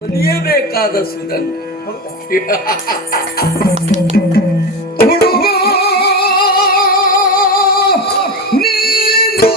ಕಲಿಯಬೇಕಾದ ಸುದನ್ನು ಹುಡುಗ ನೀನು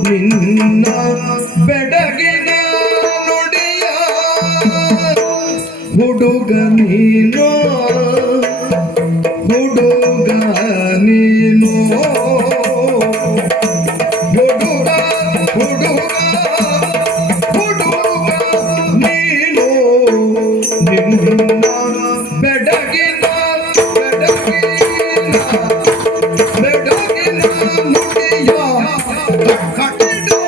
ನಿನ್ನ ಬೆಟ್ಟಗಿನ ಹುಡುಗ ನೀನು ಹುಡುಗ ನೀನು ಹುಡುಗ ಹುಡುಗ ಹುಡುಗ ನೀನು ನಿನ್ನ ಬೆಡಗಿನ ಬೆಡಗಿನ ಬೆಡಗಿನ ನುಡಿಯ ಕಟ್ಟಿಡು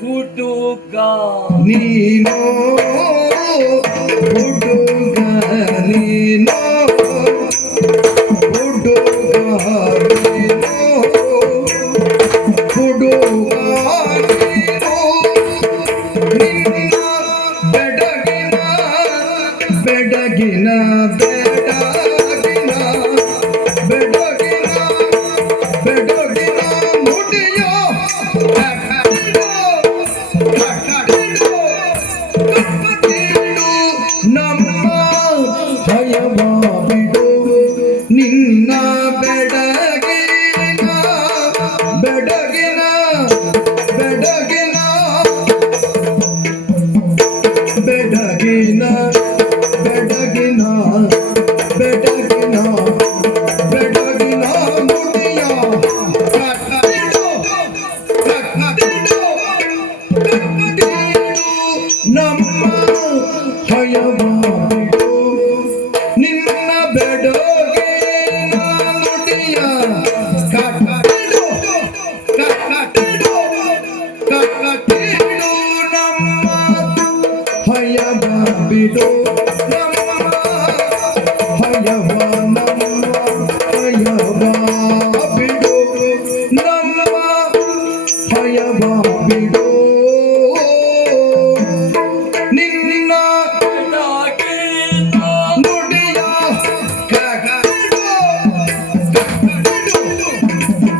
ಹುಡುಗ ನೀನು ಹುಡುಗ ನೀನು ಹುಡುಗ ನೀನು ಹುಡುಗ ನೀನು ನಿನ್ನ ಬೆಡಗಿನ ಬೆಡಗಿನ ಬೆಡಗಿನ ಬೆಡಗಿನ ಬೆಡಗಿನ ಮುಡಿಯ ನಮ್ಮ ಭಯವ ಬಿಡು ನಿನ್ನ ಬೆಡಗಿನ ಬೆಡಗಿನ ಬೆಡಗಿನ ಬೆಡಗಿನ ಬೆಡಗಿನ ಬೆಡಗಿನ ಬೆಡಗಿನ ಮುಡಿಯ ಕಟ್ಟಿಡು ಕಟ್ಟಿಡು ಕಟ್ಟಿಡು ನಮ್ಮ ಭಯವ ಬಿಡು ನಿನ್ನ ಬೆಡಗಿನ ನುಡಿಯ ಕಟ್ಟಿಡು ಕಟ್ಟಿಡು ಕಟ್ಟಿಡು ನಮ್ಮ ಭಯವ ಬಿಡು ನಮ್ಮ ಭಯವ ನಮ್ಮ ಭಯವ ಬಿಡು ನಮ್ಮ ಭಯವ ಬಿಡು ನಿನ್ನ ನುಡಿಯ ಕಟ್ಟಿಡು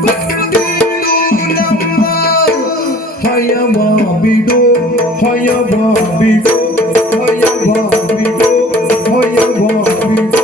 ಕಟ್ಟಿಡು ನಮ್ಮ ಭಯವ ಬಿಡು ಭಯವ ಬಿಡು ಭಯವ ಬಿಡು ಭಯವ ಬಿಡು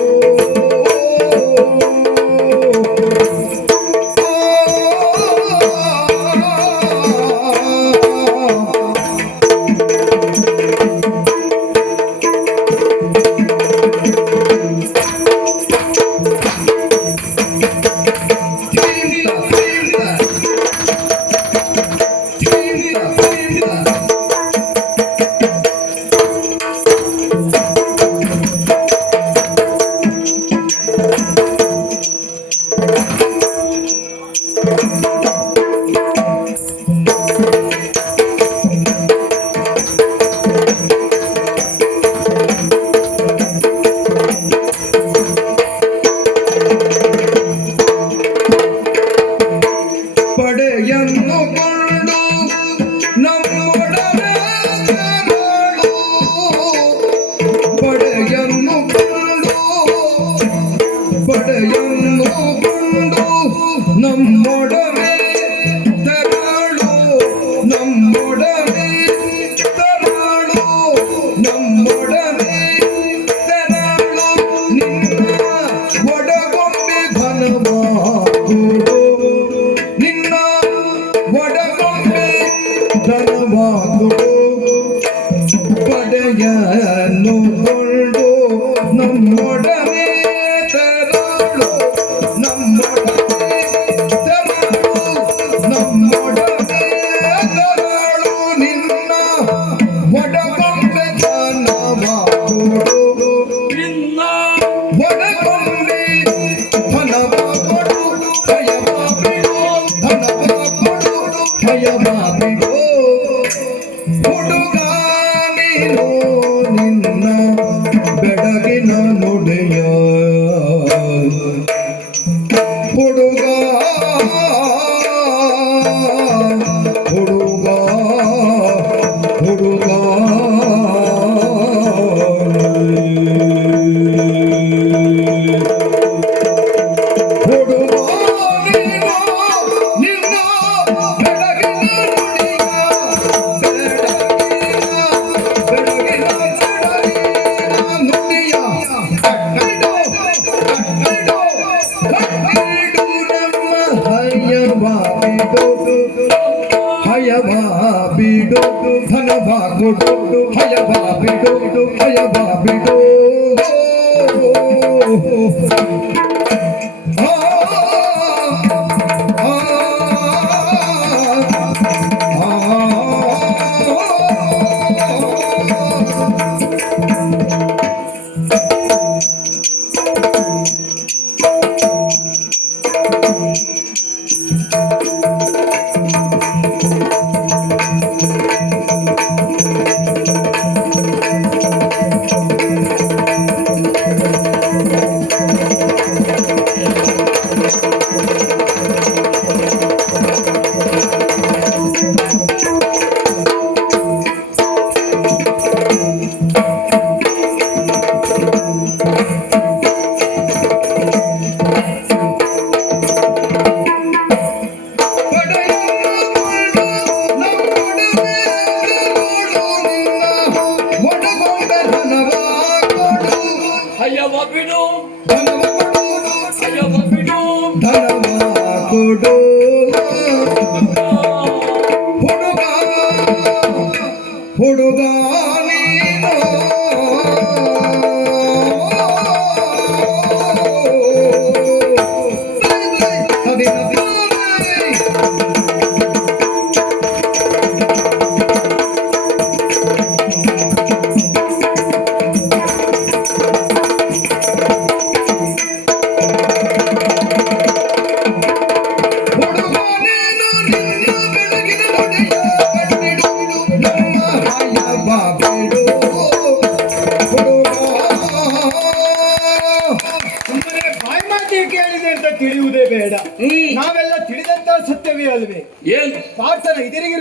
ಧನವಾಗುಡು ಪಡೆಯನ್ನು ಕೊಂಡು ನಮ್ಮೊಡನೆ ತರಳು ನಮ್ಮೊಡನೆ ತರಳು ನಮ್ಮೊಡನೆ ತರಳು ನಿನ್ನ ಒಡಗೊಂಬೆ ಧನವಾಗುಡು ನಿನ್ನ ಒಡಗೊಂಬೆ ಧನವಾಗುಡು ಭಯವ ಬಿಡು ಧನವಾಗುಡು ಭಯವ ಬಿಡು ಹುಡುಗ ನೀನು ನಿನ್ನ ಬೆಡಗಿನ ನುಡಿಯ ಹುಡುಗ ಹುಡುಗ ಹುಡುಗ ಹುಡುಗ ನೀನು ನಿನ್ನ ಬೆಡಗಿನ ನುಡಿಯ ಬೆಡಗಿನ ನುಡಿಯ ಕಟ್ಟಿಡು ನಮ್ಮ ಹಯವ ಬಿಡು ಧನವ ಕೊಡು ಹಯವ ಬಿಡು ಹಯವ ಬಿಡು ಹಯವ ಬಿಡು ಹಯವ ಬಿಡು ಕೊಡು ಹುಡುಗ ಹುಡುಗ ನೀನು ಸುಮ್ಮನೆ ಬಾಯಿ ಮಾತಿ ಕೇಳಿದೆ ಅಂತ ತಿಳಿಯುವುದೇ ಬೇಡ. ನಾವೆಲ್ಲ ತಿಳಿದಂತ ಸತ್ಯವೇ ಅಲ್ವೇ? ಏನ್ ಪಾರ್ಥನ ಇದರಿಗೆ